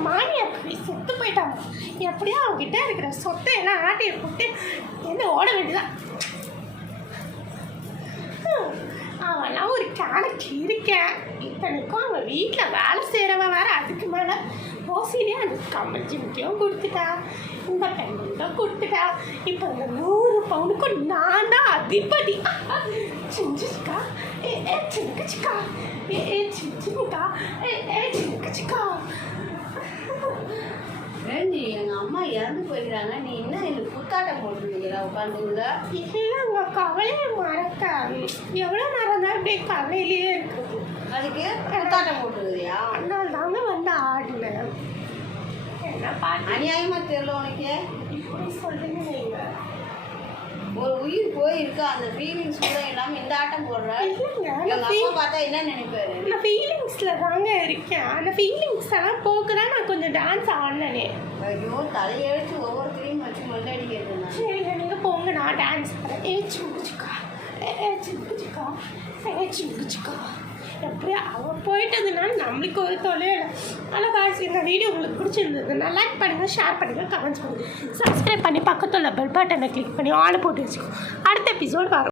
எங்கள் மாமியார் போய் செத்து போயிட்டாங்க. எப்படியோ அவங்ககிட்ட இருக்கிற சொத்தை எல்லாம் ஆட்டையை போட்டு என்ன ஓட வேண்டியதான். அவெல்லாம் ஒரு கேரக்டர் இருக்கேன். இத்தனைக்கும் அவங்க வீட்டில் வேலை செய்கிறவன் வேறு. அதுக்கு மேலே ஓசிலே அந்த கம்மல் ஜிமிக்கையும் கொடுத்துட்டா, இந்த பெண்களும் கொடுத்துட்டா. இப்போ இந்த 100 பவுனுக்கும் நான் தான் அதிபதி. சிஞ்சிக்கா சின்னக்கா சின்னிக்கா சின்னக்கா. ஏஞ்சி எங்கள் அம்மா இறந்து போயிருக்காங்க, நீ என்ன இது புத்தாட்டம் போட்டுருக்கீங்களா உட்காந்துங்களா? இல்லை உங்கள் கவலையை மறக்க எவ்வளோ நேரம் தான் அப்படியே கவலையிலேயே இருக்குது. அதுக்கு புத்தாட்டம் போட்டுருக்கியா? அதனால தாங்க வந்து ஆடினேன். என்ன பாட்டு அநியாயமாக தெரியல உனக்கு. இப்படி சொல்லுங்க நீங்கள். ஒரு உயிர் போயிருக்கு, அந்த ஃபீலிங்ஸ் கூட இல்லாமல் இந்த ஆட்டம் போடுற. எங்கள் அப்பா பார்த்தா என்ன நினைப்பாரு? நான் ஃபீலிங்ஸில் தாங்க இருக்கேன். அந்த ஃபீலிங்ஸ் எல்லாம் போக்க தான் நான் கொஞ்சம் டான்ஸ் ஆடினேனே. ஐயோ தலையெழுத்து ஒவ்வொருத்தரையும் வச்சு மொல்லடிக்கிறது. சரிங்க நீங்கள் போங்க, நான் டான்ஸ் ஆடுறேன். சிங்குச்சிக்கா சிங்குச்சிக்கா சிங்குச்சிக்கா. எப்படியா அவள் போயிட்டதுனால நம்மளுக்கு ஒரு தொலைவில் இல்லை. ஆனால் காசு இந்த வீடியோ உங்களுக்கு பிடிச்சிருந்ததுன்னா லைக் பண்ணுங்கள், ஷேர் பண்ணுங்கள், கமெண்ட்ஸ் பண்ணுங்கள், சப்ஸ்கிரைப் பண்ணி பக்கத்தில் பெல் பட்டனை கிளிக் பண்ணி ஆன் போட்டு வச்சுக்கோ. அடுத்த எபிசோடு வரும்.